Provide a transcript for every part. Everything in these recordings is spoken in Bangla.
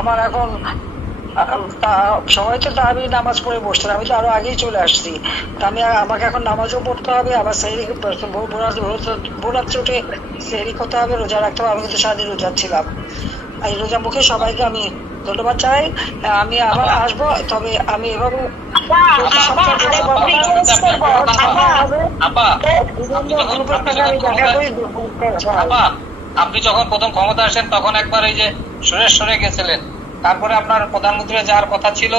আমার এখন সবাই তো আমি নামাজ পড়ে বসতেন, আমি তো আরো আগেই চলে আসছি। তা আমাকে এখন নামাজও পড়তে হবে, আবার সেহরি ভোরাত্রে উঠে সেহরি করতে হবে, রোজা রাখতে হবে। আমি কিন্তু সারাদিন রোজা ছিলাম। এই রোজা মুখে সবাইকে আমি ধন্যবাদ চাই। আমি আবার আসবো, তবে আমি এভাবে আপনি যখন প্রথম ক্ষমতা আসেন তখন একবার এই যে সরে গেছিলেন, তারপরে আপনার প্রধানমন্ত্রী যাওয়ার কথা ছিল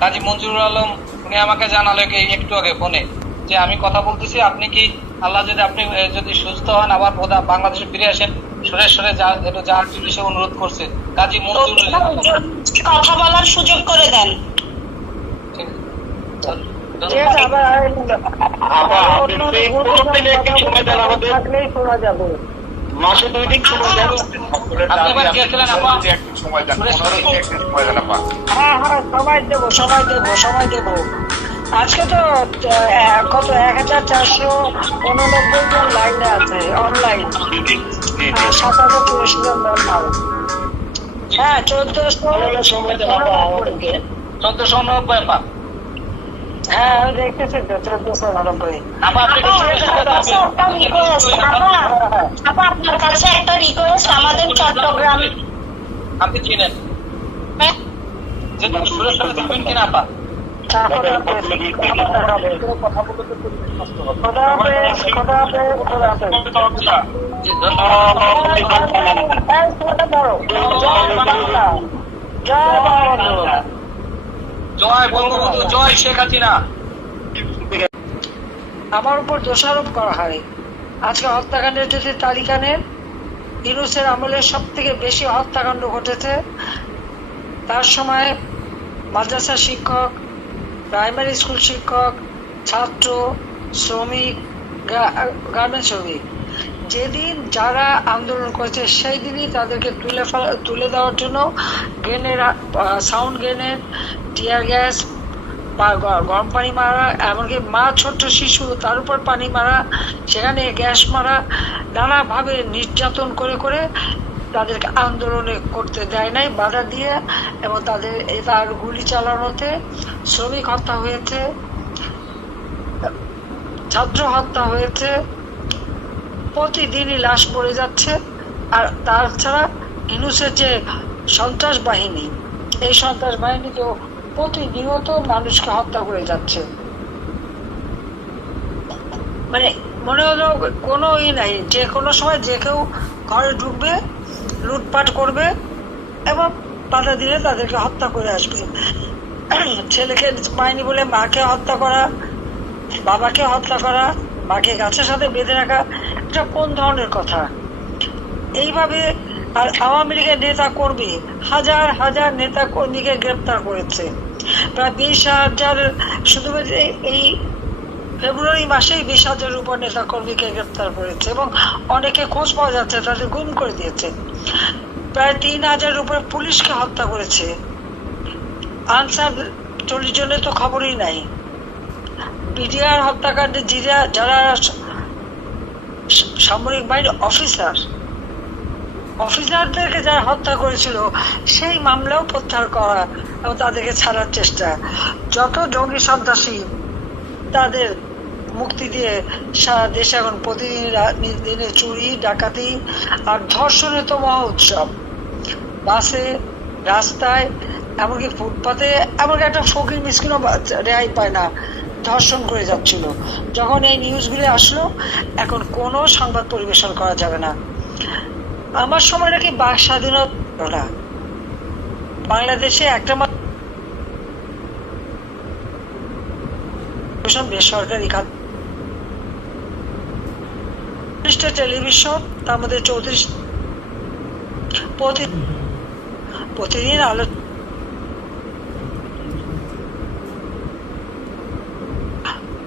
কাজী মঞ্জুরুল আলম, উনি আমাকে জানালো একটু আগে ফোনে যে আমি কথা বলতেছি, আপনি কি আল্লাহ যদি আপনি যদি সুস্থ হন আবার বাংলাদেশে ফিরে আসেন, সরে যাওয়ার জন্য সে অনুরোধ করছে কাজী মঞ্জুরুল কথা বলার সুযোগ করে দেন। মাসে 2 দিন সময় দেন, সময় দেব। আজকে তো কত 1489 জন লাইনে আছে অনলাইন, 7000 জন নর্মাল। হ্যাঁ 1490 হ্যাঁ আমি দেখতেছি তো 1490। আপনার কাছে একটা রিকোয়েস্ট, আমাদের চট্টগ্রাম আপনি চিনেন যে সুরেশ্বরে থাকবেন কিনা আপা? জয় বঙ্গবন্ধু, জয় শেখ হাসিনা। আমার উপর দোষারোপ করা হয়। আজকে হত্যাকাণ্ডের যদি তালিকা নেন, ইউনূসের আমলে সব থেকে বেশি হত্যাকাণ্ড ঘটেছে। তার সময় মাদ্রাসা শিক্ষক, প্রাইমারি স্কুল শিক্ষক, ছাত্র, শ্রমিক, গার্মেন্টস শ্রমিক, যেদিন যারা আন্দোলন করেছে সেই দিনই তাদেরকে তুলে দেওয়ার জন্য সাউন্ড গ্রেনেড, টিয়ার গ্যাস, গরম পানি মারা, এমনকি ছোট্ট শিশু তার উপর পানি মারা, সেখানে গ্যাস মারা, নানাভাবে নির্যাতন করে করে তাদেরকে আন্দোলনে করতে দেয় নাই, বাধা দিয়ে, এবং তার গুলি চালানোতে শ্রমিক হত্যা হয়েছে, ছাত্র হত্যা হয়েছে, প্রতিদিনই লাশ পড়ে যাচ্ছে। আর তাছাড়া ইউনূসের যে সন্ত্রাস বাহিনী, এই সন্ত্রাস বাহিনী তো প্রতিনিয়ত মানুষকে হত্যা করে যাচ্ছে। মানে মনে হলো কোনো নাই, যে কোনো সময় যে কেউ ঘরে ঢুকবে, লুটপাট করবে এবং বাধা দিলে তাদেরকে হত্যা করে আসবে। ছেলেকে পায়নি বলে মাকে হত্যা করা, বাবাকে হত্যা করা, মাকে গাছের সাথে বেঁধে রাখা, এটা কোন ধরনের কথা? এইভাবে আর আওয়ামী লীগের নেতা কর্মী হাজার হাজার নেতা কর্মীকে গ্রেপ্তার করেছে, প্রায় 20,000, শুধু এই ফেব্রুয়ারি মাসেই 20,000-এর উপর নেতা কর্মীকে গ্রেপ্তার করেছে, এবং অনেকে খোঁজ পাওয়া যাচ্ছে, তাদের গুম করে দিয়েছে। প্রায় 3,000-এর উপরে পুলিশকে হত্যা করেছে। আনসার 40 জনের তো খবরই নাই। বিডিআর হত্যাকাণ্ডে যারা সামরিক বাহিনীর অফিসারদেরকে যারা হত্যা করেছিল, সেই মামলাও প্রত্যাহার করা এবং তাদেরকে ছাড়ার চেষ্টা। যত জঙ্গি সন্ত্রাসী তাদের মুক্তি দিয়ে সারা দেশে এখন প্রতিদিন দিনে চুরি, ডাকাতি আর ধর্ষণের তো মহা উৎসব। বাসে, রাস্তায়, এমনকি ফুটপাতে, এমনকি একটা ফকির মিসকিনও রেহাই পায় না, ধর্ষণ করে যাচ্ছিল। যখন এই নিউজগুলি আসলো, এখন কোনো সংবাদ পরিবেশন করা যাবে না। আমার সময় নাকি বাক স্বাধীনতা না, বাংলাদেশে একটা বেসরকারি খাত, টেলিভিশন, তার মধ্যে 34 প্রতিদিন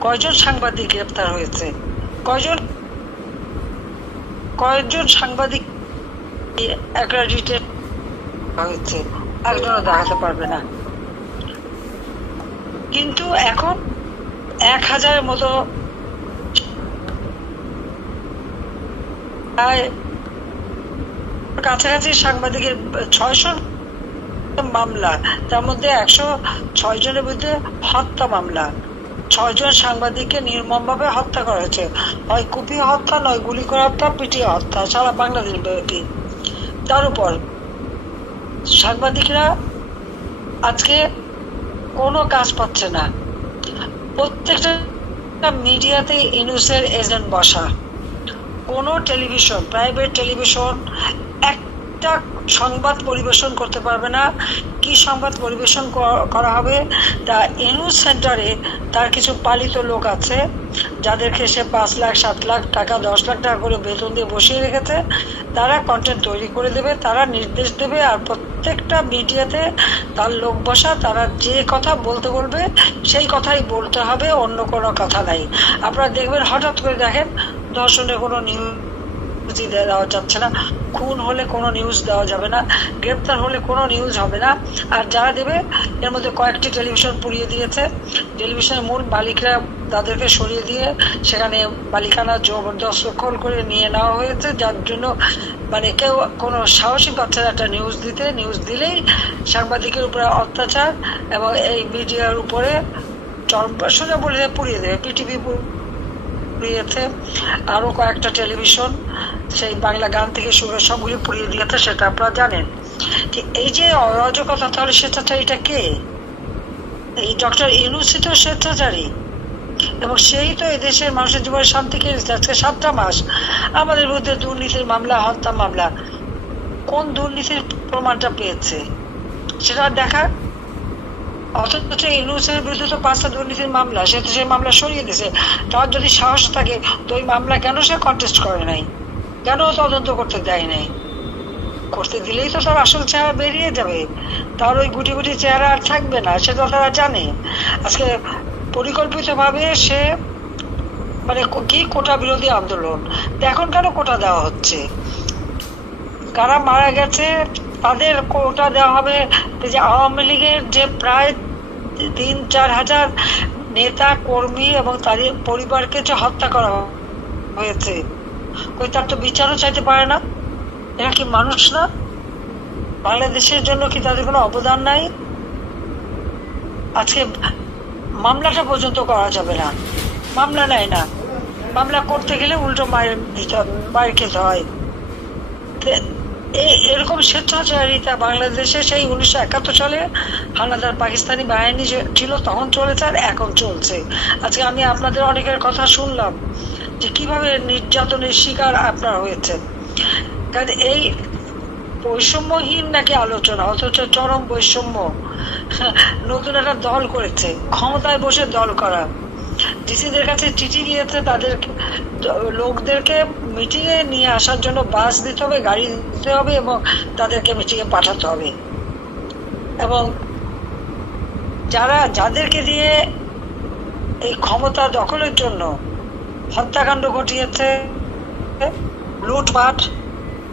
কয়জন সাংবাদিক গ্রেপ্তার হয়েছে, কয়জন সাংবাদিক অ্যাক্রেডিটেড হয়েছে, একজনও দেখাতে পারবে না। কিন্তু এখন 1000-এর মতো কাছাকাছি সাংবাদিকের 600 মামলা, তার মধ্যে 106 জনের বিরুদ্ধে হত্যা মামলা। 6 জন সাংবাদিককে নির্মমভাবে হত্যা করা হয়েছে, হয় কুপিয়ে হত্যা, নয় গুলি করে হত্যা, পিটিয়ে হত্যা, সারা বাংলাদেশ ব্যাপী। তার উপর সাংবাদিকরা আজকে কোনো কাজ পাচ্ছে না, প্রত্যেকটা মিডিয়াতে ইউনূসের এজেন্ট বসা। কোনো টেলিভিশন, প্রাইভেট টেলিভিশন একটা সংবাদ পরিবেশন করতে পারবে না। কি সংবাদ পরিবেশন করা হবে? তা ইউনূস সেন্টারে তার কিছু পালিত লোক আছে, যাদেরকে সে 5 লাখ 7 লাখ টাকা 10 লাখ টাকা করে বেতন দিয়ে বসিয়ে রেখেছে। তারা কন্টেন্ট তৈরি করে দেবে, তারা নির্দেশ দেবে, আর প্রত্যেকটা মিডিয়াতে তার লোক বসা। তারা যে কথা বলতে বলবে সেই কথাই বলতে হবে, অন্য কোনো কথা নাই। আপনারা দেখবেন, হঠাৎ করে দেখেন ধর্ষণের কোনো নিউজ দেওয়া যাচ্ছে না, খুন হলে কোনো নিউজ দেওয়া যাবে না, গ্রেপ্তার হলে কোনো নিউজ হবে না। আর যারা দেবে, এর মধ্যে কয়েকটি টেলিভিশন পুড়িয়ে দিয়েছে। টেলিভিশনের মূল মালিকরা তাদেরকে সরিয়ে দিয়ে সেখানে মালিকানা জবরদখল করে নিয়ে নেওয়া হয়েছে, যার জন্য মানে কেউ কোনো সাহসী পাচ্ছে না একটা নিউজ দিতে। নিউজ দিলেই সাংবাদিকের উপরে অত্যাচার এবং এই মিডিয়ার উপরে সোজা বলে পুড়িয়ে দেবে। পিটিভি পুড়িয়েছে, আরো কয়েকটা টেলিভিশন, সেই বাংলা গান থেকে শুরু সবগুলি পুড়িয়ে দিয়েছে, সেটা আপনারা জানেন। এই যে অরাজকতা, তাহলে স্বেচ্ছাচারীটা কে? এই ডক্টর ইউনূসই তো স্বেচ্ছাচারী, এবং সেই তো এই দেশের মানুষের জীবনে শান্তি কেড়েছে। আজকে 7টা মাস আমাদের বিরুদ্ধে দুর্নীতির মামলা, হত্যা মামলা। কোন দুর্নীতির প্রমাণটা পেয়েছে সেটা দেখার। অথচ ইউনূসের বিরুদ্ধে তো 5টা দুর্নীতির মামলা, সে তো সেই মামলা সরিয়ে দিয়েছে। তার যদি সাহস থাকে তো ওই মামলা কেন সে কন্টেস্ট করে নাই, কেন তদন্ত করতে দেয় নাই? করতে দিলেই তো তার আসল চেহারা বেরিয়ে যাবে, তার ওই গুটি গুটি চেহারা আর থাকবে না, সেটা তারা জানে। আজকে পরিকল্পিতভাবে সে মানে কি কোটা বিরোধী আন্দোলন, এখন কেন কোটা দেওয়া হচ্ছে? কারা মারা গেছে তাদের কোটা দেওয়া হবে। যে আওয়ামী লীগের যে প্রায় 3-4 হাজার নেতা কর্মী এবং তাদের পরিবারকে যে হত্যা করা হয়েছে, ওই তার তো বিচারও চাইতে পারে না। এরা কি মানুষ না? বাংলাদেশের জন্য কি তাদের কোনো অবদান নাই? আজকে মামলাটা পর্যন্ত করা যাবে না, মামলা নেয় না। মামলা করতে গেলে উল্টো মায়ের খেতে হয়। এরকম স্বেচ্ছাচারিতা বাংলাদেশে সেই 1971 সালে হানাদার পাকিস্তানি বাহিনী ছিল, তখন চলেছে আর এখন চলছে। আজকে আমি আপনাদের অনেকের কথা শুনলাম যে কিভাবে নির্যাতনের শিকার আপনারা হয়েছেন। কারণ এই বৈষম্যহীন নাকি আলোচনা, অথচ চরম বৈষম্য। নতুন একটা দল করেছে, ক্ষমতায় বসে দল করা। ডিসিদের কাছে চিঠি দিয়েছে, তাদের লোকদেরকে মিটিং এ নিয়ে আসার জন্য বাস দিতে হবে, গাড়ি দিতে হবে, এবং তাদেরকে মিটিং এ পাঠাতে হবে। এবং যাদেরকে দিয়ে এই ক্ষমতা দখলের জন্য হত্যাকাণ্ড ঘটিয়েছে, লুটপাট,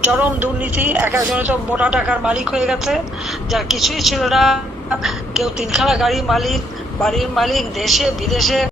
চরম দুর্নীতি, এক একজনে তো মোটা টাকার মালিক হয়ে গেছে, যার কিছুই ছিল না। কেউ 3খানা গাড়ির মালিক, বাড়ির মালিক, দেশে বিদেশে